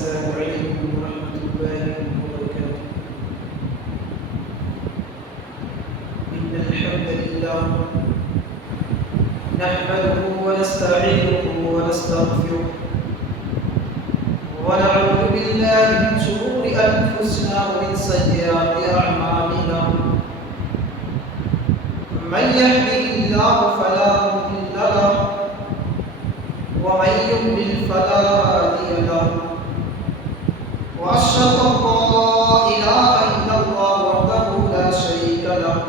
السلام عليكم ورحمة الله وبركاته. إن الحمد لله نحمده ونستعينه ونستغفره ونعوذ بالله من شرور أنفسنا ومن سيئات أعمالنا. من يهده الله فلا مضل له ومن يضلل فلا هادي له. وأشهد أن لا إله إلا الله وحده لا شريك له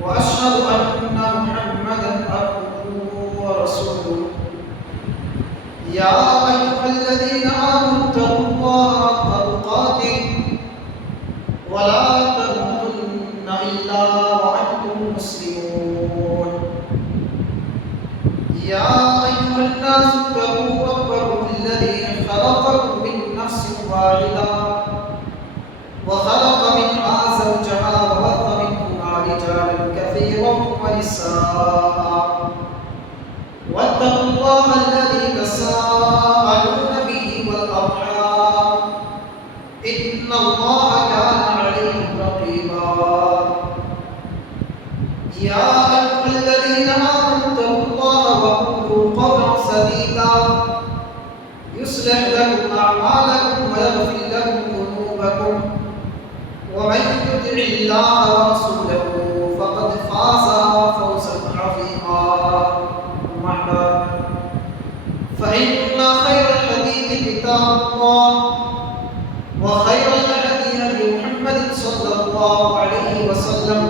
وأشهد أن محمدا عبده ورسوله. يا أيها الذين آمنوا اتقوا الله حق تقاته ولا تموتن إلا وأنتم مسلمون. يا أيها الناس اتقوا ربكم الذي خلقكم من نفس واحدة وخلق منها زوجها وبث منهما رجالا كثيرا ونساء. واتقوا الله الذي تساءلون به والأرحام إن الله كان عليكم رقيبا. يا أيها الذين آمنوا اتقوا الله وقولوا قولا سديدا يصلح لكم أعمالكم ويغفر لكم ذنوبكم ومن يطع الله ورسوله فقد فاز فوزا عظيما. أما بعد فإن خير الحديث كتاب الله وخير الهدي هدي محمد صلى الله عليه وسلم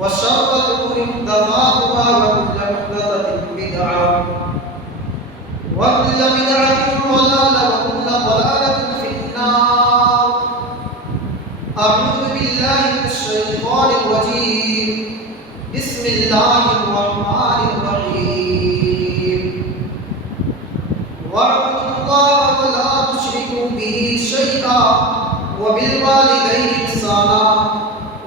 وشر الأمور محدثاتها وكل محدثة بدعة وكل بدعة ضلالة وكل ضلالة في النار. أعوذ بالله من الشيطان الرجيم. بسم الله الرحمن الرحيم. واعبدوا الله ولا تشركوا به شيئا وبالوالدين إحسانا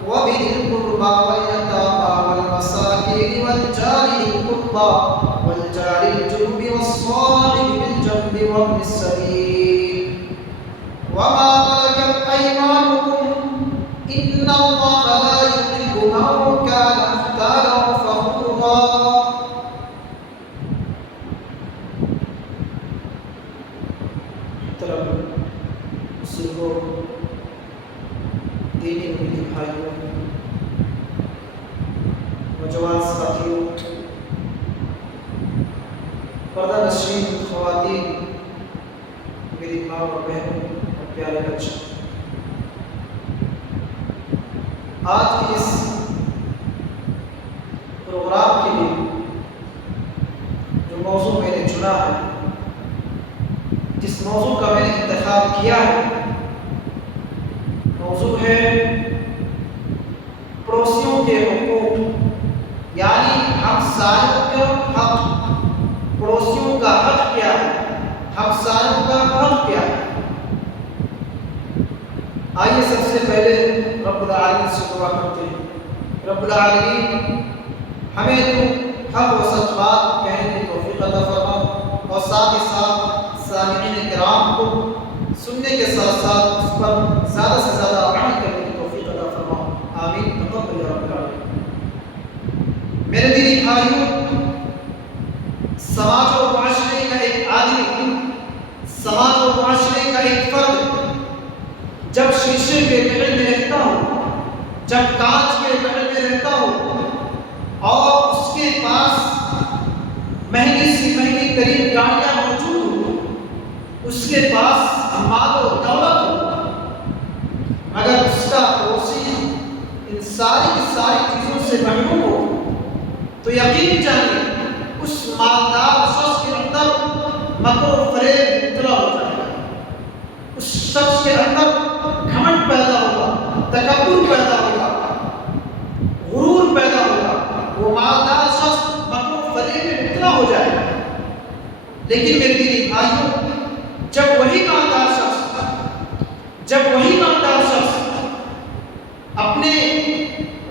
وبذي القربى واليتامى والمساكين والجار ذي القربى والجار الجنب والصاحب بالجنب وابن السبيل وما ملكت أيمانكم إن الله لا يحب من كان مختالا فخورا. دینی میٹھی بھائیوں، نوجوان ساتھیوں، پردہ نشین خواتین، میری ماں اور بہنوں اور پیارے بچے، آج کے اس پروگرام کے لیے جو موضوع میں نے چنا ہے، جس موضوع کا میں نے انتخاب کیا ہے، موضوع ہے پڑوسیوں کے حقوق، یعنی ہمسایوں کا حق۔ پڑوسیوں کا حق کیا ہے؟ ہمسایوں کا حق کیا ہے؟ آئیے سب سے پہلے رب العالمین سے دعا کرتے ہیں۔ رب العالمین ہمیں تو حق و سچ بات کہنے کی توفیق عطا فرما اور ساتھ ہی ساتھ سامعین کرام کو سننے کے ساتھ ساتھ اس پر زیادہ سے زیادہ عمل کرنے کی توفیق عطا فرما، آمین تقبل یا رب العالمین۔ میرے دینی بھائیوں، سماج و معاشرے کا ایک آدمی، سماج و معاشرے کا ایک فرد جب شیشے کے محل میں رہتا ہو، جب کانچ کے محل میں رہتا ہو اور اس کے پاس مہنگی سی مہنگی ترین گاڑیاں موجود ہوں، اس کے پاس مال و دولت ہو، اگر اس کا پڑوسی ان ساری کی ساری چیزوں سے محروم ہو تو یقین جانیے اس مالدار شخص کے اندر مکر و فریب مبتلا ہو جائے گا، اس شخص کے اندر گھمنڈ پیدا ہوگا، تکبر پیدا ہوگا، غرور پیدا ہوگا، وہ مالدار شخص مکر و فریب میں مبتلا ہو جائے گا۔ لیکن میرے دینی بھائیوں، جب وہی مالدار شخص اپنے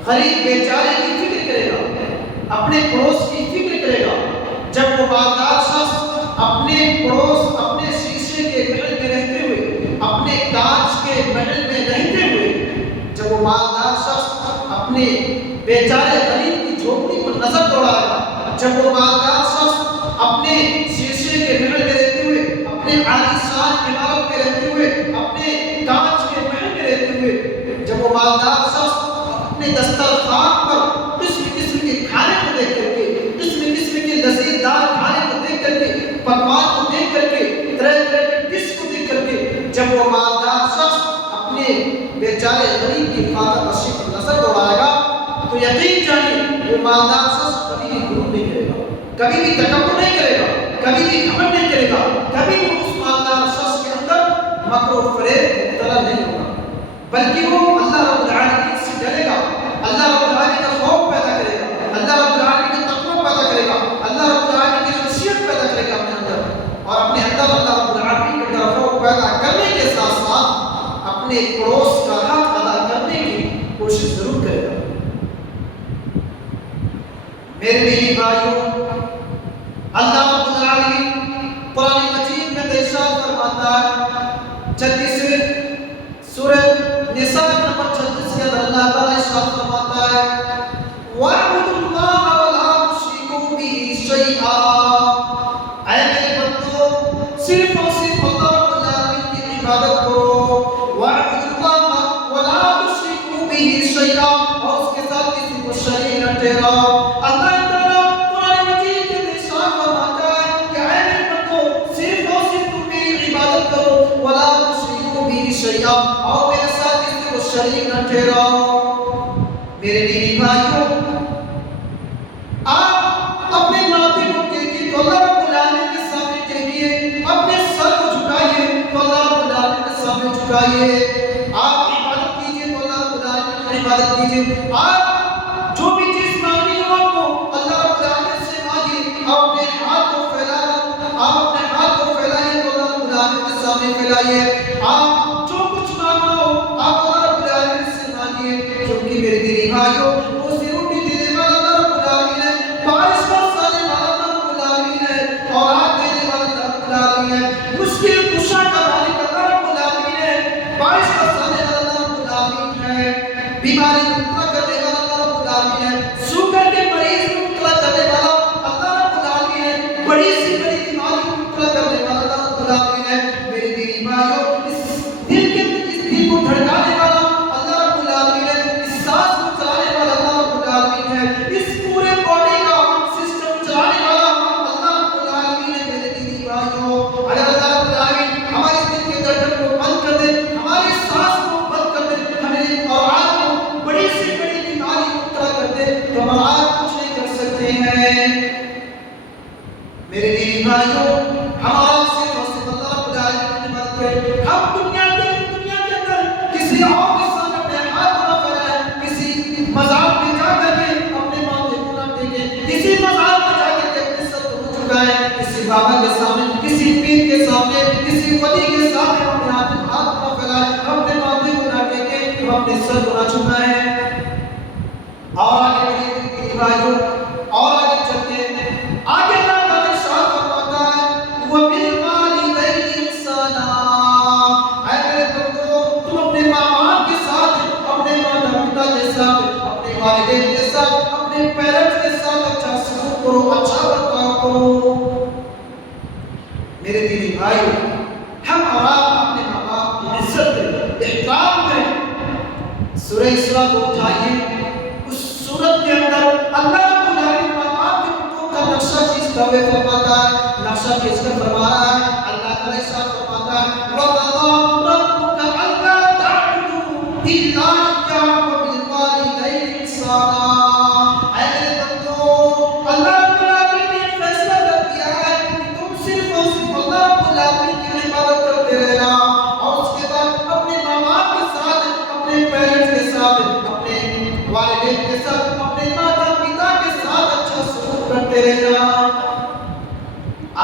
غریب بیچارے کی فکر کرے گا، اپنے پڑوس کی فکر کرے گا، جب وہ مالدار شخص اپنے پڑوس، اپنے شیشے کے اپنے بیچارے غریب کی جھوپڑی پر نظر دوڑائے گا، جب وہ مالدار شخص اپنے شیشے کے محل میں رہتے ہوئے، اپنے عالی شان عمارت میں رہتے ہوئے، اپنے کانچ کے محل میں رہتے ہوئے، جب وہ مالدار شخص اپنے دسترخوان پر قسم قسم کے کھانے کو دیکھ کر کے، قسم قسم کے لذیذ دار کھانے کو دیکھ کر کے، پکوان کو دیکھ کر کے، طرح طرح کے ڈش کو دیکھ کر کے، جب وہ مالدار شخص اپنے بیچارے غریب کی فاتح نشی پر نظر دوڑائے گا، تو یقین جانیے وہ مالدار شخص کبھی بھی غرور نہیں کرے گا، کبھی بھی تکبر نہیں کرے گا، کبھی بھی گھمنڈ نہیں کرے گا، کبھی بھی اس مالدار شخص کے اندر مکر و فریب مبتلا نہیں ہوگا، بلکہ وہ اللہ رب العالمین سے ڈرے گا، اللہ رب العالمین کا خوف پیدا کرے گا، اللہ رب العالمین کا تقوی پیدا کرے گا، اللہ رب العالمین کی خشیت پیدا کرے گا اپنے اندر، اور اپنے اندر اللہ رب العالمین کا ڈر خوف پیدا کرنے کے ساتھ ساتھ اپنے پڑوس کا حق ادا کرنے کی کوشش ضرور کرے گا۔ میرے دینی بھائیوں، اللہ رب العالمین قرآن مجید میں ارشاد فرماتا ہے، 36 سورہ نساء نمبر 36 کے اندر اللہ تعالیٰ ارشاد فرماتا ہے، وَاعْبُدُوا اللَّهَ وَلَا تُشْرِكُوا بِهِ شَيْئًا، اے میرے بندو صرف اور صرف اللہ رب العالمین کی عبادت کرو، وَاعْبُدُوا اللَّهَ وَلَا تُشْرِكُوا بِهِ شَيْئًا، اور اس کے ساتھ کسی کو شریک نہ ٹھہراؤ۔ اللہ تعالیٰ قرآن مجید میں ارشاد فرماتا ہے کہ اے میرے بندو صرف اور صرف تم میری عبادت کرو، وَلَا تُشْرِكُوا بِهِ شَيْئًا، اور میرے ساتھ کسی کو شریک نہ ٹھہراؤ۔ میرے دینی بھائیوں، آپ اپنے ماتھے کو ٹیکیے تو اللہ رب العالمین کے سامنے ٹیکیے، اپنے سر کو جھکائیے تو اللہ رب العالمین کے سامنے جھکائیے، آپ عبادت کیجیے تو اللہ رب العالمین کی عبادت کیجیے، آپ جو بھی چیز مانگنی ہو آپ کو اللہ رب العالمین سے مانگیے، آپ اپنے ہاتھ کو پھیلائیں، آپ اپنے ہاتھ کو پھیلائیے تو اللہ رب العالمین کے سامنے پھیلائیے، آپ جو کچھ مانگنا ہو آپ اللہ رب العالمین سے مانگیے، کیونکہ میرے دینی بھائیوں روزی روٹی دینے والا اللہ رب العالمین ہے، بارش برسانے والا اللہ رب العالمین ہے، اولاد دینے والا اللہ رب العالمین ہے، مشکل کشا کا مالک اللہ رب العالمین ہے، بارش برسانے والا اللہ رب العالمین ہے، بیماری مبتلا کرنے والا اللہ رب العالمین ہے، شوگر کے مریض مبتلا کرنے والا اللہ رب العالمین ہے، بڑی سی بڑی بیماری مبتلا کرنے والا اللہ رب العالمین ہے۔ میرے دینی بھائیوں اس دل کو دھڑکانے والا اللہ رب العالمین ہے، اس سانس کو چلانے والا اللہ رب العالمین ہے، اس پورے باڈی کا سسٹم چلانے والا اللہ رب العالمین ہے۔ میرے دینی بھائیوں، اگر اللہ رب العالمین ہمارے دل کے دھڑکن کو بند کر دے، ہماری سانس کو بند کر دے، ہمیں اور آپ کو بڑی سے بڑی بیماری مبتلا کر دے تو ہم آپ کچھ نہیں کر سکتے ہیں۔ میرے دینی بھائیوں، ہمارا صرف اور صرف اللہ رب العالمین کی مدد کرے، ہم دنیا کے اندر کسی اور کے سامنے اپنے ہاتھ نہ پھیلائیں، کسی مزار پہ جا کر کے اپنے ماتھے کو نہ ٹیکیں، کسی مزار پہ جا کر کے اپنے سر کو نہ جھکائیں، کسی بابا کے سامنے، کسی پیر کے سامنے، کسی ولی کے سامنے اپنے ہاتھ نہ پھیلائیں، اپنے ماتھے کو نہ ٹیکیں، اپنے سر کو نہ جھکائیں۔ اور آگے بڑھیے بھائیوں، اور آگے چلتے ہیں، آگے اللہ تعالیٰ ارشاد فرماتا ہے، وَبِالْوَالِدَيْنِ إِحْسَانًا، اے میرے بندو تم اپنے ماں باپ کے ساتھ، اپنے ماتا پتا کے ساتھ، اپنے والدین کے ساتھ، اپنے پیرنٹس کے ساتھ اچھا سلوک کرو، اچھا برتاؤ کرو۔ میرے دینی بھائیوں، ہم اور آپ اپنے ماں باپ کی عزت کریں، احترام کریں۔ سورہ اسراء کو اٹھائیے، اس سورت کے اندر اللہ رب العالمین ماں باپ کے حقوق کا نقشہ چیز کا فرماتا ہے، نقشہ چیز کا فرما رہا ہے۔ اللہ تعالیٰ ارشاد فرماتا ہے، وَقَضَىٰ رَبُّكَ أَلَّا تَعْبُدُوا إِلَّا إِيَّاهُ وَبِالْوَالِدَيْنِ إِحْسَانًا، اے میرے بندو اللہ رب العالمین نے فیصلہ کر دیا ہے کہ تم صرف اور صرف اللہ رب العالمین کی عبادت کرتے رہنا، اور اس کے بعد اپنے ماں باپ کے ساتھ، اپنے پیرنٹس کے ساتھ، اپنے والدین کے ساتھ، اپنے ماتا پتا کے ساتھ اچھا سلوک کرتے رہنا۔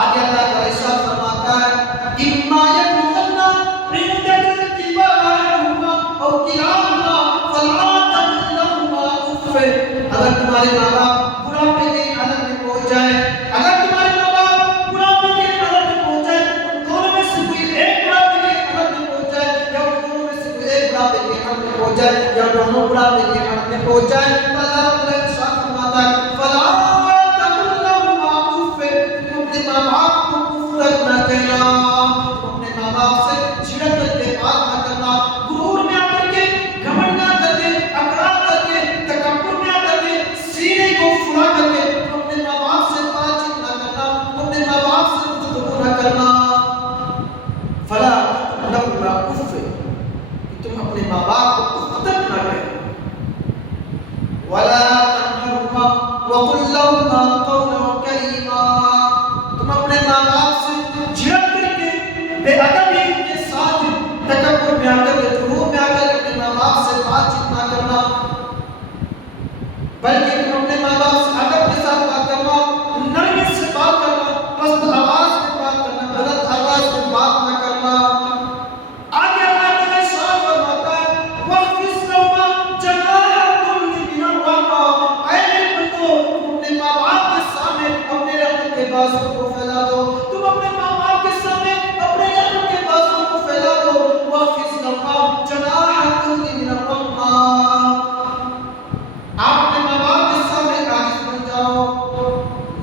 آگے اللہ تعالیٰ ارشاد فرماتا ہے، إِمَّا يَبْلُغَنَّ عِندَكَ الْكِبَرَ أَحَدُهُمَا أَوْ كِلَاهُمَا فَلَا تَقُل لَّهُمَا أُفٍّ، اگر تمہارے ماں باپ بڑھاپے کی حالت میں پہنچ جائیں، اگر تمہارے ماں باپ بڑھاپے کی حالت میں پہنچ جائیں، ان دونوں میں سے کوئی ایک بڑھاپے کی حالت میں پہنچ جائے، یا ان دونوں میں سے کوئی ایک بڑھاپے کی حالت میں پہنچ جائے، یا دونوں بڑھاپے کی حالت میں پہنچ جائے تو اللہ رب العزت ارشاد فرماتا ہے فلا تقل لهما اف، تم اپنے ماں باپ کو اف تک نہ کہنا، تم اپنے ماں باپ سے جھڑک کر کے بات نہ کرنا، غرور میں آ کر کے، گھمنڈ نہ کر کے، اکڑا کر کے، تکبر میں آ کر کے، سینے کو پھلا کر کے تم اپنے ماں باپ سے بات چیت نہ کرنا، تم اپنے ماں باپ سے گفتگو نہ کرنا. فلا تقل لهما اف، تم اپنے ماں باپ کو اف تک نہ کہنا. ولا تنهرهما وقل لهما قولا كريما، تم اپنے ماں باپ سے جھڑک کر کے، بے ادبی کے ساتھ، تکبر میں آ کر کے، غرور میں آ کر کے اپنے ماں باپ سے بات چیت نہ کرنا، بلکہ تم اپنے ماں باپ سے ادب کے ساتھ بات کرنا، نرمی سے بات کرنا، پست آواز میں بات کرنا، غلط آواز میں بات نہ کرنا. آگے اللہ تعالیٰ ارشاد فرماتا ہے وَاخْفِضْ لَهُمَا جَنَاحَ الذُّلِّ مِنَ الرَّحْمَةِ، اے میرے بندو تم اپنے ماں باپ کے سامنے اپنے رحمت کے بازو کو پھیلا دو، تم اپنے ماں باپ کے سامنے اپنے رحمت کے بازو کو پھیلا دو. وَاخْفِضْ لَهُمَا جَنَاحَ الذُّلِّ مِنَ الرَّحْمَةِ، آپ اپنے ماں باپ کے سامنے عاجز بن جاؤ،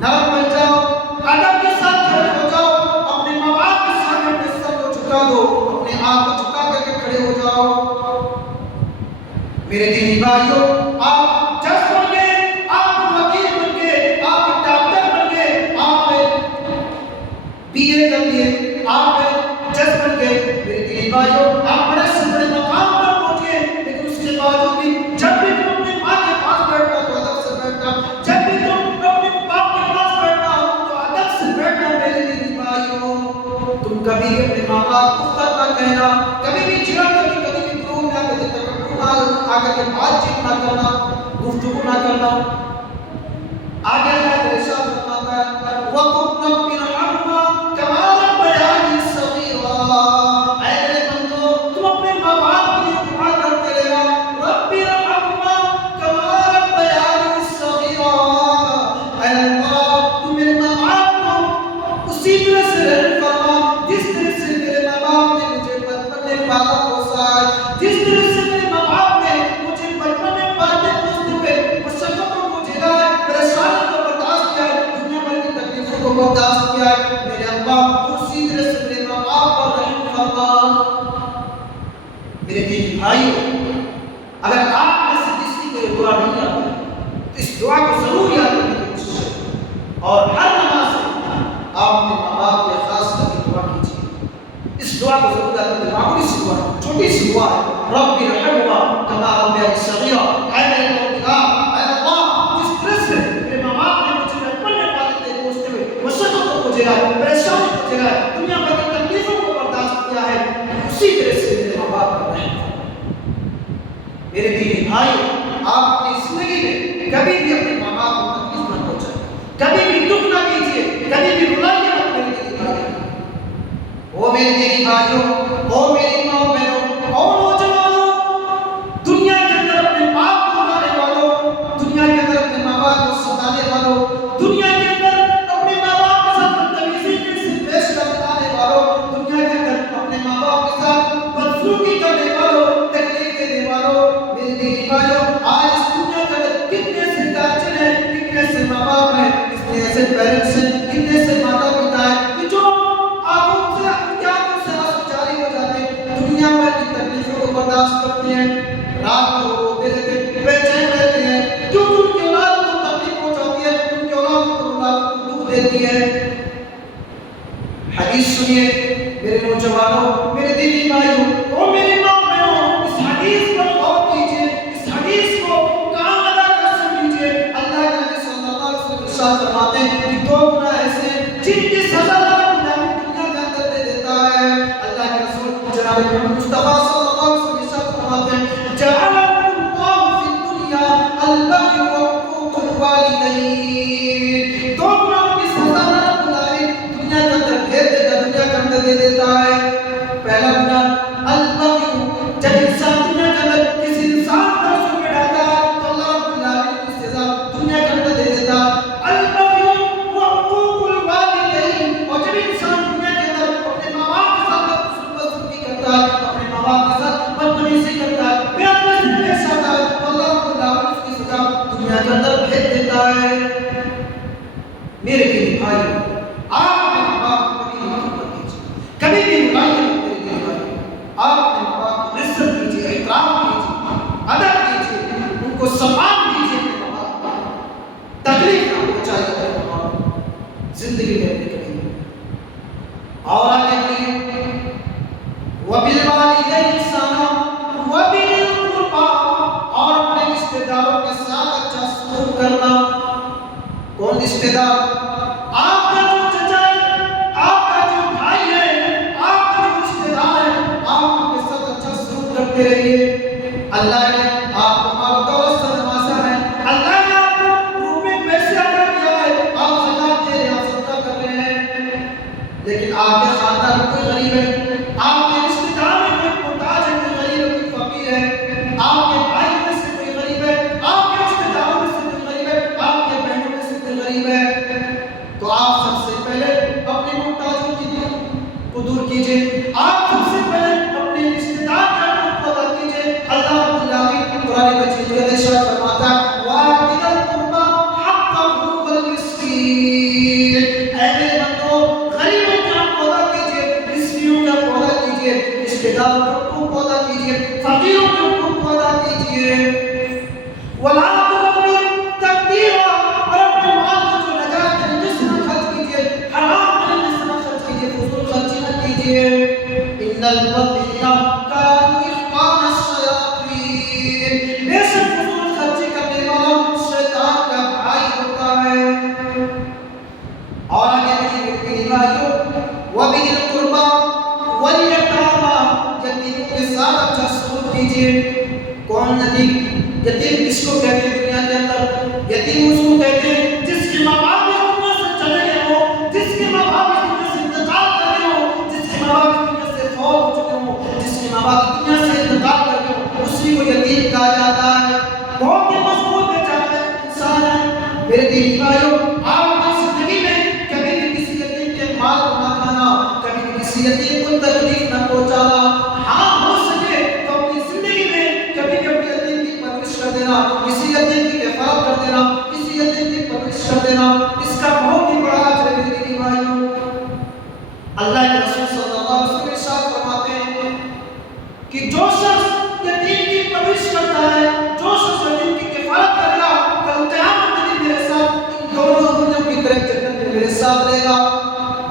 نرم بن جاؤ، ادب کے ساتھ کھڑے ہو جاؤ، اپنے ماں باپ کے سامنے اپنے سر کو جھکا دو، اپنے آپ کو جھکا کر کے کھڑے ہو جاؤ. میرے دینی بھائیوں، آپ جج بن گئے، آپ وکیل بن گئے، آپ ڈاکٹر بن گئے، آپ بی اے کر لیے، آپ جج بن گئے، میرے دینی بھائیوں آپ بڑے سے بڑے مقام پر پہنچ گئے، لیکن اس کے باوجود بھی جب بھی تم اپنی ماں کے پاس بیٹھنا تو ادب سے بیٹھنا، جب بھی تم اپنے باپ کے پاس بیٹھنا تو ادب سے بیٹھنا. میرے دینی بھائیوں تم کبھی بھی اپنے ماں باپ کو خط نہ کہنا، کبھی بھی جھڑک کر کے، کبھی بھی غرور نہ کر کے، تکبر نہ آ کر کے بات چیت نہ کرنا، گفتگو نہ کرنا. آگے اللہ تعالیٰ ارشاد فرماتا ہے وَقُلْ رَبِّ ارْحَمْهُمَا كَمَا رَبَّيَانِي صَغِيرًا، اے میرے بندو تم اپنے ماں باپ کے لیے دعا کرتے رہنا، رَبِّ ارْحَمْهُمَا كَمَا رَبَّيَانِي صَغِيرًا، اے اللہ تو میرے ماں باپ کو اسی طرح سے رحم فرما جس طرح سے میرے ماں باپ نے مجھے بچپن میں پالا پوسا ہے، جس طرح سے میرے ماں باپ نے مجھے بچپن میں پالتے پوستے ہوئے مشقتوں کو جھیلا ہے، پریشانی کو برداشت کیا ہے، دنیا بھر کی تکلیفوں کو برداشت کیا ہے. میرے ابا اسی طرح سے میرے ماں باپ پر رحم فرما. میرے دینی بھائیوں اگر آپ میں سے کسی کو یہ دعا نہیں آتی تو اس دعا کو ضرور یاد کرنے کی کوشش کریں، اور ہر نماز میں آپ اپنے ماں باپ کے خاص کر کے دعا کیجیے. اس دعا کو ضرور یاد کریں. معمولی سی دعا ہے، چھوٹی سی دعا ہے، رب ارحمہما کما ربیانی صغیرا، اے میرے پروردگار، اے اللہ جس طرح سے میرے ماں باپ نے مجھے بچپن میں پالتے پوستے ہوئے مشقتوں کو جھیلا ہے، پریشانی کو جھیلا ہے، دنیا بھر کی تکلیفوں کو برداشت کیا ہے، اسی طرح سے میرے ماں باپ پر رحم فرما. میرے دینی بھائیو آپ اپنی زندگی میں کبھی بھی اپنے ماں باپ کو تکلیف نہ پہنچائیں، کبھی بھی دکھ نہ کیجیے، کبھی بھی رلائیے مت. میرے دینی بھائیو، او میرے دینی بھائیو، او میری ماں بہنوں، او نوجوانوں، دنیا کے اندر اپنے باپ کو مارنے والوں، دنیا کے اندر اپنے ماں باپ کو ستانے والوں، دنیا کے اندر اپنے ماں باپ کے ساتھ بدتمیزی سے پیش کرنے والوں، دنیا کے اندر اپنے ماں باپ کے ساتھ بدسلوکی کرنے والوں، تکلیف دینے والوں، میرے دینی بھائیو آج اس دنیا کے اندر کتنے سے گارجن ہیں، کتنے سے ماں باپ ہیں، کتنے ایسے پیرنٹس ہیں، کتنے سے ماتا پتا ہیں کہ جو آنکھوں سے آنسو جاری ہو جاتے ہیں، دنیا بھر کی تکلیفوں کو برداشت کرتے ہیں، رات کو روتے رہتے ہیں، بے چین رہتے ہیں، کیوں ان کی اولاد کو تکلیف پہنچاتی ہے، ان کی اولاد کو دکھ دیتی ہے. حدیث سنیے میرے نوجوانوں، میرے دینی بھائیوں، اور میری ماں بہنوں، اس حدیث پر غور کیجیے، اس حدیث کو کام ادا کر سمجھیے. اللہ کے نبی صلی اللہ علیہ وسلم ارشاد فرماتے ہیں کہ دو گناہ ایسے ہیں جن کی سزا اللہ دنیا کے اندر دے دیتا ہے. اللہ کے رسول جناب محمد مصطفیٰ صلی اللہ علیہ وسلم ارشاد فرماتے ہیں جعلکم اللہ فی الدنیا البغی وحقوق الوالدین. دو گناہوں کی سزا اللہ دنیا کے اندر بھیج دیتا، دنیا کے اندر دے دیتا ہے. پہلا گناہ البغی، جب انسان دنیا کے اندر کسی انسان پر ظلم ڈالتا ہے تو اللہ رب العالمین کی سزا دنیا کے اندر دے دیتا. البغی وحقوق الوالدین، اور جب انسان دنیا کے اندر اپنے ماں باپ کے ساتھ ظلم کرتا ہے، اپنے ماں باپ میرے دینی بھائیو، آپ اپنے ماں باپ کو کبھی نہیں مت کیجیے، کبھی بھی بلائیے مت میرے دینی بھائیو۔ آپ اپنے ماں باپ کو عزت کیجیے، احترام کیجیے، ادب کیجیے، ان کو سمان دیجیے اپنے ماں باپ کو، تکلیف نہ پہنچائیے اپنے ماں باپ کو زندگی میں اپنی کبھی نہیں۔ اور آگے بڑھیے، وَبِالْوَالِدَيْنِ إِحْسَانًا وَبِذِي الْقُرْبَىٰ، اور اپنے رشتے داروں کے ساتھ اچھا سلوک کرنا۔ کون رشتے دار؟ آپ کا جو چچا ہے، آپ کا جو بھائی ہے، آپ کا جو رشتے دار ہے، آپ ان کے ساتھ اچھا سلوک کرتے رہیے۔ اللہ نے آپ کو مال و دولت سے نوازا ہے، اللہ نے آپ کو روپے پیسے عطا کیا ہے، آپ زکات دے رہے ہیں، آپ صدقہ کر رہے ہیں، لیکن آپ کے خاندان میں کوئی غریب ہے، آپ کے رشتے دار میں کوئی محتاج ہے، کوئی غریب ہے، کوئی فقیر ہے، آپ کے بھائی میں سے کوئی غریب ہے، آپ کے رشتے داروں میں سے کوئی غریب ہے، آپ کے بہنوں میں سے کوئی غریب ہے، تو آپ سب سے پہلے اپنے محتاجوں کی کو دور کیجئے، آپ سب سے پہلے اپنے رشتے دار کے حقوق کو ادا کیجئے۔ اللہ رب العالمین قرآن مجید میں ارشاد فرماتا ہے وَآتِ ذَا الْقُرْبَىٰ حَقَّهُ وَالْمِسْكِينَ، اے میرے بندو غریبوں کے حق کو ادا کیجئے، مسکینوں کے حق کو ادا کیجئے، رشتے داروں کے حقوق کو ادا کیجئے، فقیروں کے حقوق کو ادا کیجئے۔ وَلَا تُبَذِّرْ تَبْذِيرًا، اور اپنے مال کو جو نجات ہے جس میں خرچ کیجئے، حرام طریقے سے نہ خرچ کیجئے، فضول خرچی نہ کیجئے۔ إِنَّ الْمُبَذِّرِينَ كَانُوا إِخْوَانَ الشَّيَاطِينِ، بے شک فضول خرچی کرنے والا شیطان کا بھائی ہوتا ہے۔ اور آگے بڑھیے میرے بھائیو، وَبِذِي الْقُرْبَىٰ وَالْيَتَامَىٰ، یتیموں کے ساتھ اچھا سلوک کیجئے۔ کون یتیم؟ یتیم کس کو کہتے ہیں دنیا کے اندر؟ یتیم اس کو کہتے ہیں جس کے ماں باپ اس دنیا سے چلے گئے ہوں، جس کے ماں باپ اس دنیا سے انتقال کر گئے ہوں، جس کے ماں باپ اس دنیا سے فوت ہو چکے ہوں، جس کے ماں باپ اس دنیا سے انتقال کر گئے ہوں، اسی کو یتیم کہا جاتا ہے۔ بہت ہی مضبوط بیچارہ انسان ہے۔ میرے دینی بھائیو، آپ اپنی زندگی میں کبھی بھی کسی یتیم کے مال کو نہ کھانا، کبھی بھی کسی یتیم کو تکلیف نہ پہنچانا۔ ہاں ہو سکے تو اپنی زندگی میں کبھی بھی اپنے یتیم کی پرورش کر دینا، کسی یتیم کی کفالت کر دینا، کسی یتیم کی پرورش کر دینا، اس کا بہت ہی بڑا اجر ہے میرے دینی بھائیو۔ اللہ کے رسول صلی اللہ علیہ وسلم ارشاد فرماتے ہیں کہ جو شخص یتیم کی پرورش کرتا ہے، جو شخص یتیم کی کفالت کرے گا، کل قیامت کے دن میرے ساتھ ان دونوں انگلیوں کی طرح جنت میں میرے ساتھ رہے گا۔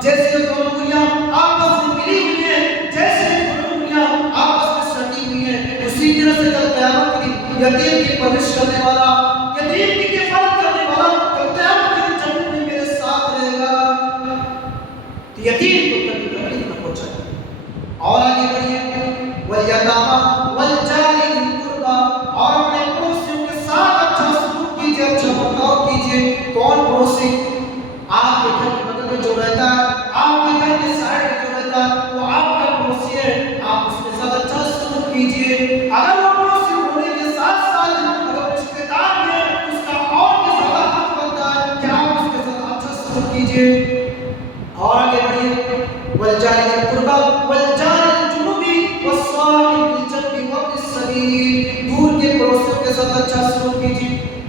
جیسے یہ دونوں انگلیاں آپس میں ملی ہوئی ہیں، جیسے یہ دونوں انگلیاں آپس میں سٹی ہوئی ہیں، اسی طرح سے کل قیامت کے دن یتیم کی پرورش کرنے والا، یتیم کی کفالت کرنے والا کل قیامت کے دن جنت میں میرے ساتھ رہے گا۔ تو یتیم کو کبھی تکلیف نہ پہنچائے۔ اور آگے بڑھیے، وَالْيَتَامَىٰ وَالْجَارِ ذِي الْقُرْبَىٰ، اور اپنے پڑوسیوں کے ساتھ اچھا سلوک کیجیے، اچھا برتاؤ کیجیے۔ کون پڑوسی؟ آپ کے گھر کے بغل میں جو رہتا ہے، آپ کے گھر کے سائڈ میں جو رہتا ہے، وہ آپ کا پڑوسی ہے، آپ اس کے ساتھ اچھا سلوک کیجیے۔ اگر وہ پڑوسی ہونے کے ساتھ ساتھ اگر رشتے دار بھی ہے، اس کا اور بھی زیادہ حق بنتا ہے کہ آپ اس کے ساتھ اچھا سلوک کیجیے۔ اور آگے بڑھیے، وَالْجَارِ ذِي الْقُرْبَىٰ وَالْجَارِ الْجُنُبِ وَالصَّاحِبِ بِالْجَنبِ وَابْنِ السَّبِيلِ، دور کے پڑوسیوں کے ساتھ اچھا سلوک کیجیے۔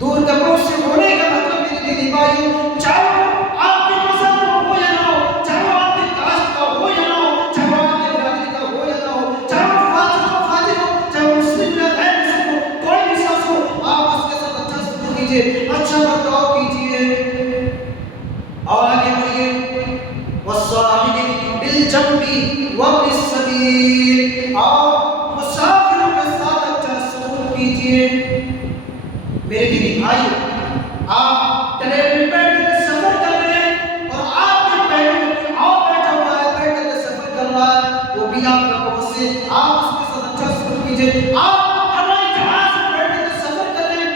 دور کا پڑوسی ہونے کا مطلب میرے دینی بھائیو، چاہے وہ آپ کے مذہب کا ہو یا نہ ہو، چاہے وہ آپ کے کاسٹ کا ہو یا نہ ہو، چاہے وہ آپ کے برادری کا ہو یا نہ ہو، چاہے وہ فاسق ہو فاجر ہو، چاہے وہ مسلم یا غیر مسلم ہو، کوئی بھی شخص ہو، آپ اس کے ساتھ اچھا سلوک کیجیے، اچھا برتاؤ کیجیے۔ اور آگے بڑھیے، وَالصَّاحِبِ بِالْجَنبِ وَابْنِ السَّبِيلِ، اور مسافروں کے ساتھ اچھا سلوک کیجیے۔ میرے دینی بھائیو، آپ ٹرین میں بیٹھ کر سفر کر رہے ہیں اور آپ کے پیروں میں کوئی اور بیٹھا ہوا ہے، بیٹھ کر سفر کر رہا ہے، وہ بھی آپ کا پڑوسی ہے، آپ اس کے ساتھ اچھا سلوک کیجیے۔ آپ ہوائی جہاز میں بیٹھ کر سفر کر رہے ہیں،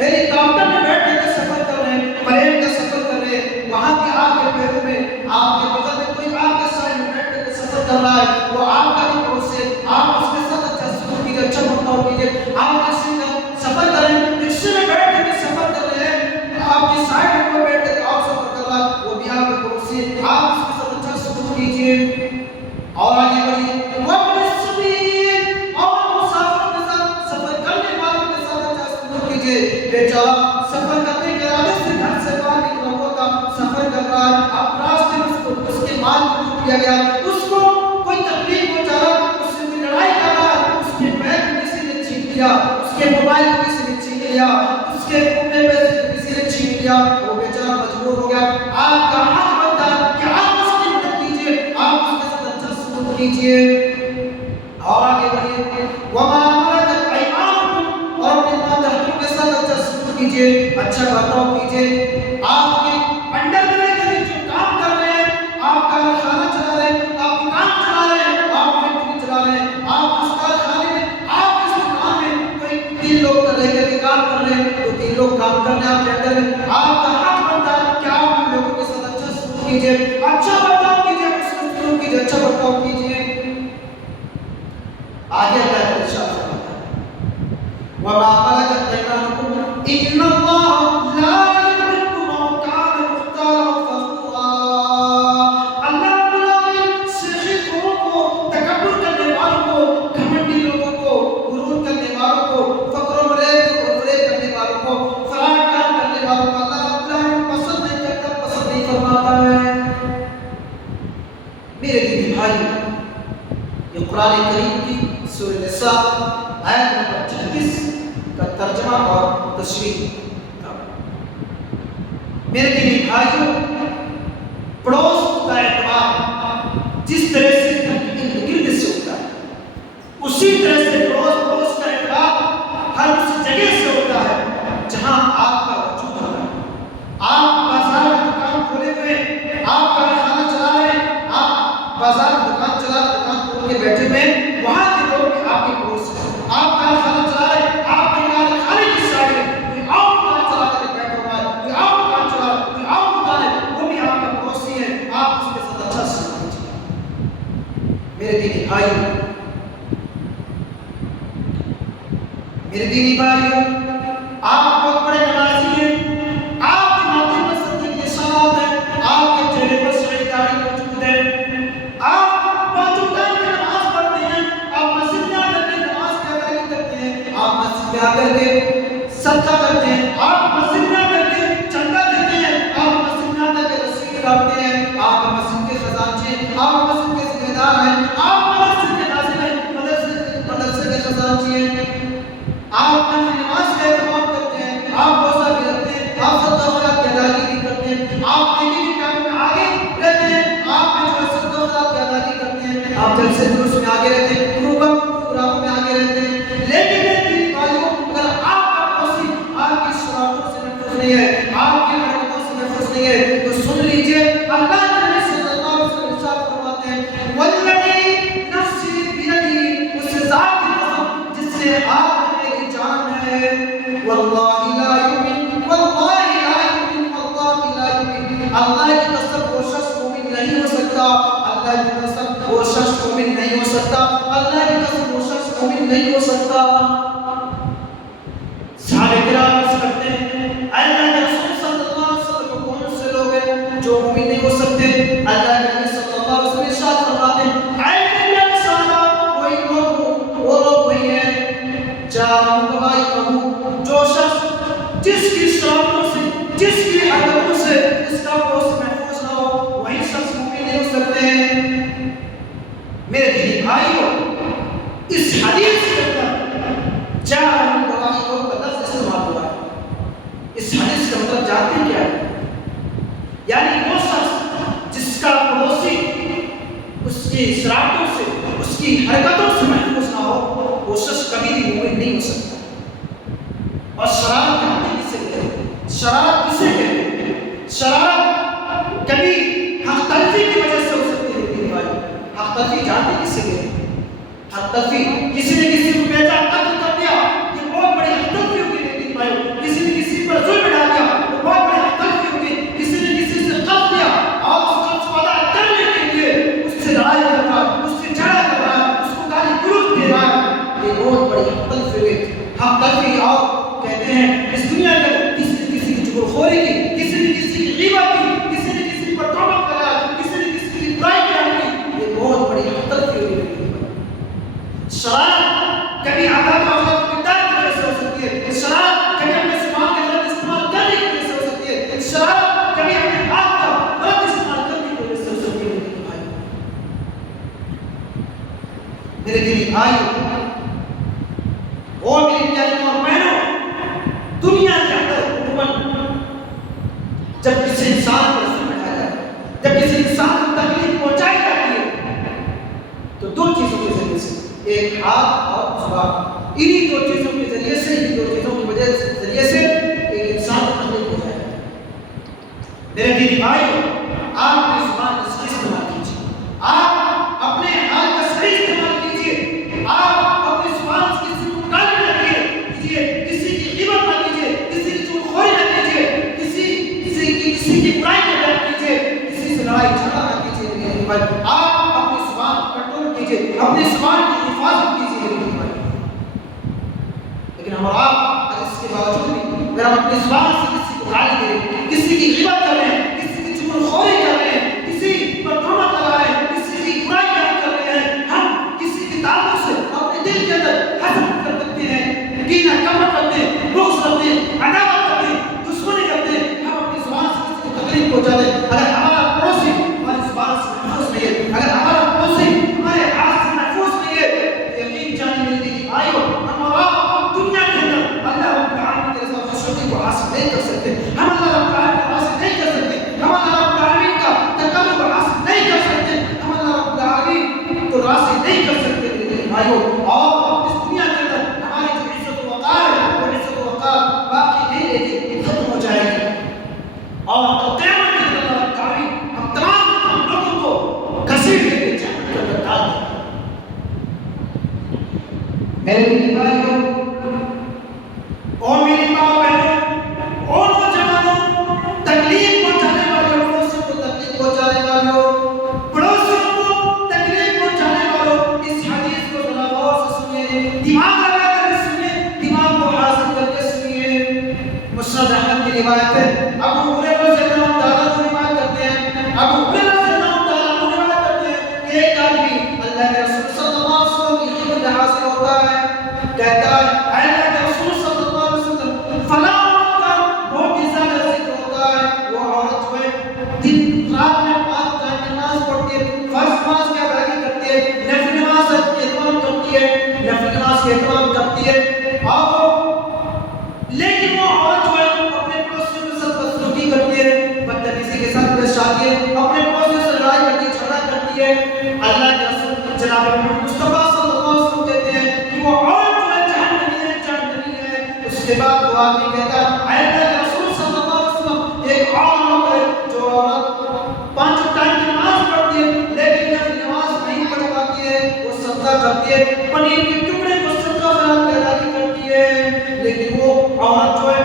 ہیلی کاپٹر میں بیٹھ کر سفر کر رہے ہیں، پلین کا سفر کر رہے ہیں، وہاں بھی آپ کے پیروں میں، آپ کے بغل میں کوئی آپ کے سائڈ میں بیٹھ کر سفر کر رہا ہے، وہ آپ کا بھی پڑوسی ہے، آپ اس کے ساتھ اچھا سلوک کیجیے، اچھا برتاؤ کیجیے۔ آپ کسی کا سفر کر رہے ہیں، رکشے میں بیٹھ کر کے سفر کر رہے ہیں، آپ کی سائڈ میں کوئی بیٹھ کر آپ سفر کر رہا ہے، وہ بھی آپ کا پڑوسی ہے، آپ اس کے ساتھ اچھا سلوک کیجیے۔ اور آگے بڑھیے، وَابْنِ السَّبِيلِ، اور مسافروں کے ساتھ، سفر کرنے والوں کے ساتھ اچھا سلوک کیجیے۔ بیچارہ سفر کرنے کے ارادے سے گھر سے باہر نکلا ہوا تھا، دیا گیا. اس کو کوئی تکلیف پہنچا رہا, اس سے کوئی لڑائی کر رہا, اس کے بیگ کو کسی نے چھین لیا, اس کے موبائل کو کسی نے چھین لیا, اس کے کپڑے پیسے کسی نے چھین لیا, وہ بیچارہ مجبور ہو گیا. آپ کا حق بنتا ہے کہ آپ اس کی مدد کیجیے, آپ اس کے ساتھ اچھا سلوک کیجیے. اور آگے بڑھیے. وما ملکت ایمانکم, اور اپنے ماتحتوں کے ساتھ اچھا سلوک کیجیے, اچھا برتاؤ کیجیے. آپ کے انڈر میں جو کام کر رہے ہیں, آپ کا کھانا چلا رہے ہیں, آپ دکان چلا رہے ہیں, آپ فیکٹری چلا رہے ہیں, آپ اس کارخانے میں, آپ اس دکان میں کوئی 3 لوگ کر رہے ہیں, کام کر رہے ہیں, تو 3 لوگ کام کر رہے ہیں آپ کے انڈر میں. آپ کا حق بنتا ہے کہ آپ ان لوگوں کے ساتھ اچھا سلوک کیجیے, اچھا برتاؤ کیجیے, سلوک کیجیے, اچھا برتاؤ کیجیے. آگے اللہ کا ارشاد فرماتا ہے وما ملکت ایمانکم ان اللہ لا یحب من کان مختالا فخورا. اللہ رب العالمین سخی کو, تکبر کرنے والوں کو, گھمنڈی لوگوں کو, غرور کرنے والوں کو, فخر و فریب کرنے والوں کو, فراڈ کام کرنے والوں کو اللہ رب العالمین پسند نہیں کرتا, پسند نہیں فرماتا ہے. میرے دینی بھائی, یہ قرآن کریم کی سورہ نساء آیت نمبر 36 کا ترجمہ اور تشریح تھا. میرے دینی بھائیوں, پڑوس کا اعتبار جس طرح سے گرد سے ہوتا ہے, اسی طرح سے پڑوس کا اعتبار ہر اس جگہ سے ہوتا ہے جہاں آپ کا وجود ہوتا ہے. آپ بازار میں دکان کھولے ہوئے, آپ کا کھانا چلا رہے ہیں, آپ بازار میں دکان چلا رہے, دکان کھول کے بیٹھے ہوئے, وہاں کے لوگ بھی آپ کے پڑوس ہیں. آپ کا کھانا چلا رہے ہیں, آپ کے کھانے کی سائڈ میں کوئی اور دکان چلا کر بیٹھا ہوا ہے, کوئی اور دکان چلا رہا ہے, کوئی اور دکان ہے, وہ بھی آپ کا پڑوسی ہے. آپ اس کے ساتھ اچھا سلوک کیجیے. میرے دینی بھائیوں, میرے دینی بھائیوں, آپ بہت بڑے نمازی ہیں, آپ کے ماتھے پر صدقے کے نشانات ہیں, آپ کے چہرے پر سفید داڑھی موجود ہے, آپ پانچوں ٹائم کی نماز پڑھتے ہیں, آپ مسجد میں آ کر کے نماز کی ادائیگی کرتے ہیں, آپ مسجد میں آ کر کے صدقہ کرتے ہیں, آپ مسجد میں آ کر کے چندہ دیتے ہیں, آپ مسجد میں آ کر کے رسید کاٹتے ہیں, آپ مسجد کے خزانچی ہیں, آپ مسجد کے ذمہ دار ہیں, آپ مسجد کے ناظم ہیں, مدرسے کے خزانچی ہیں, آپ اپنی نماز کا اہتمام کرتے ہیں, آپ روزہ بھی رکھتے ہیں, آپ صدقہ خیرات کی ادائیگی بھی کرتے ہیں, آپ نیکی کے کام میں آگے رہتے ہیں, آپ جو ہے صدقہ خیرات کی ادائیگی کرتے ہیں, آپ جلسے جلوس میں آگے رہتے ہیں, پروگراموں میں آگے رہتے ہیں. لیکن میرے دینی بھائیوں, اگر آپ کا پڑوسی آپ کی شرارتوں سے محفوظ نہیں ہے, آپ کی حرکتوں سے محفوظ نہیں ہے, تو سن لیجئے اللہ کے نبی صلی اللہ علیہ وسلم ارشاد فرماتے ہیں والذی نفسی بیدہ, اس ذات کی قسم جس سے آپ میری جان ہے, واللہ لا یؤمن, واللہ لا یؤمن, واللہ لا یؤمن, اللہ کی قسم وہ شخص مومن نہیں ہو سکتا, اللہ کی قسم وہ شخص مومن نہیں ہو سکتا, اللہ کی قسم وہ شخص مومن نہیں ہو سکتا. صحابہ کرام عرض کرتے ہیں اللہ کے رسول صلی اللہ علیہ وسلم کون سے لوگ ہیں جو مومن نہیں ہو سکتے؟ اللہ کے نبی صلی اللہ علیہ وسلم ارشاد فرماتے ہیں وہی لوگ, وہ لوگ وہی ہیں جو شخص جس کی شرارتوں سے, جس کی حرکتوں سے اس کا پڑوس محفوظ نہ ہو, وہی شخص مومن نہیں ہو سکتے ہیں. میرے دینی بھائیوں, اس حدیث کے اندر جان گواہی کو کا لفظ استعمال ہوا ہے. اس حدیث کا مطلب جانتے ہیں کیا ہے؟ یعنی وہ شخص جس کا پڑوسی اس کی شرارتوں سے, اس کی حرکتوں سے محفوظ نہ ہو, وہ شخص کبھی بھی مومن نہیں ہو سکتا. اور شرارت کسی کہتے ہیں, شرارت کسے کہتے ہیں؟ شرارت کبھی حق تلفی کی وجہ سے ہو سکتی ہے. حق تلفی جانتے کسے کہتے ہیں؟ حق تلفی, کسی نے کسی کو بیچا, قتل کر دیا, یہ بہت بڑی حق تلفی ہوگی. لیکن بھائی, کسی نے کسی پر ظلم ڈال دیا, وہ بہت بڑی حق تلفی ہوگی. کسی نے کسی سے قتل دیا اور اس قتل کو ادا کرنے کے لیے اس سے لڑائی کر رہا, اس سے جھگڑا کر رہا, اس کو گالی گلوچ دے رہا, یہ بہت بڑی حق تلفی ہوگی. حق تلفی اور کہتے ہیں اس دنیا کے کسی کی چغلخوری کی, کسی نے کسی کی غیبت کی, کسی نے کسی پر تہمت لگایا, کسی نے کسی کی برائی کی, یہ بہت بڑی حق تلفی ہوگی. شرارت کبھی عدالت بھائیو اور میری پیاری اور بہنوں، دنیا کے اندر عموماً جب کسی انسان پر ظلم ڈھایا جاتا ہے، جب کسی انسان کو تکلیف پہنچائی جاتی ہے، تو دو چیزوں کے ذریعے سے، ایک ہاتھ اور زبان، انہی دو چیزوں کے ذریعے سے، انہی دو چیزوں کی وجہ سے ذریعے سے ایک انسان کو تکلیف پہنچایا جاتا ہے۔ میرے دینی بھائیو، آپ اپنی زبان کا صحیح استعمال کیجیے، آپ اپنے ہاتھ کا صحیح استعمال کیجیے، آپ اپنی زبان سے کسی کو گالی نہ کیجیے، کسی کی غیبت نہ کیجیے، کسی کی چغلخوری نہ کیجیے، کسی کی برائی نہ بیان کیجیے، کسی سے لڑائی جھگڑا نہ کیجیے۔ میرے دینی بھائی، آپ اپنی زبان کو کنٹرول کیجیے، اپنی زبان کی حفاظت کیجیے میرے دینی بھائی۔ لیکن ہم اور آپ اگر اس کے باوجود بھی اگر ہم اپنی زبان سے کسی کو گالی دے رہے ہیں، کسی کی غیبت کر رہے ہیں، کسی کی چغلخوری کر رہے ہیں، کسی پر تہمت لگا رہے ہیں، کسی کی برائی بیان کر رہے ہیں، ہم کسی کی تعلق سے اپنے دل کے اندر حسد کر سکتے ہیں، کینہ کپٹ رکھتے ہیں، بغض رکھتے ہیں، عداوت رکھتے ہیں، دشمنی رکھتے ہیں، ہم اپنی زبان سے کسی کو تکلیف پہنچا دیں۔ اگر ہمارا پڑوسی ہماری زبان سے محفوظ نہیں ہے، اگر ہمارا پڑوسی ہمارے ہاتھ سے محفوظ نہیں ہے، تو یقین جانیے میرے دینی بھائیو، ہم اور آپ دنیا کے اندر اللہ رب العالمین کے رضا و خوشنودی کو حاصل نہیں کر سکتے، ہم اللہ رب العالمین کو حاصل نہیں کر سکتے، ہم اللہ رب العالمین کا تقرب حاصل نہیں کر سکتے، ہم اللہ رب العالمین کو راضی نہیں کر سکتے میرے دینی بھائیو۔ اور اس دنیا کے اندر ہماری جو عزت و وقار ہے، وہ عزت و وقار باقی نہیں رہے گی، ختم ہو جائے گی۔ اور قیامت کے دن اللہ رب العالمین ہم تمام لوگوں کو گھسیٹ کے جہنم کے اندر ڈال دے گا۔ میرے دینی بھائیو اور میری ماں بہنوں اور نوجوانوں، تکلیف پہنچانے والے پڑوسیوں کو تکلیف پہنچانے والوں، پڑوسیوں کو تکلیف پہنچانے والوں، اس حدیث کو ذرا غور سے سنیے، دماغ لگا کر کے سنیے، دماغ کو حاضر کر کے سنیے۔ مسند احمد کی روایت ہے، ابو ہریرہ رضی اللہ تعالیٰ عنہ روایت کرتے ہیں، ابو ہریرہ رضی اللہ تعالیٰ عنہ روایت کرتے ہیں کہ ایک آدمی اللہ کے رسول صلی اللہ علیہ وسلم کی خدمت میں حاضر ہوتا ہے، کہتا ہے اے اللہ کے رسول صلی اللہ علیہ وسلم، فلاں عورت کا بہت ہی زیادہ ذکر ہوتا ہے، وہ عورت جو ہے دن رات میں 5 ٹائم نماز پڑھتی ہے، فرض نماز کی ادائیگی کرتی ہے، نفل نماز کا اہتمام کرتی ہے، نفل نماز کا اہتمام کرتی ہے، لیکن وہ عورت جو ہے اپنے پڑوسیوں کے ساتھ بدسلوکی کرتی ہے، بدتمیزی کے ساتھ پیش آتی ہے، اپنے پڑوسیوں سے لڑائی کرتی ہے، جھگڑا کرتی ہے۔ اللہ کے رسول جناب محمد مصطفیٰ صلی اللہ علیہ وسلم کہتے ہیں کہ وہ عورت جو ہے جہنمی ہے، جہنمی ہے۔ اس کے بعد وہ آدمی کہتا ہے اے اللہ کے رسول صلی اللہ علیہ وسلم، ایک عورت ہے جو عورت 5 ٹائم کی نماز پڑھتی ہے لیکن نفل نماز نہیں پڑھ پاتی ہے، وہ صدقہ کرتی ہے، پنیر کے ٹکڑے کو صدقہ خیرات میں ادا کرتی ہے، لیکن وہ عورت جو ہے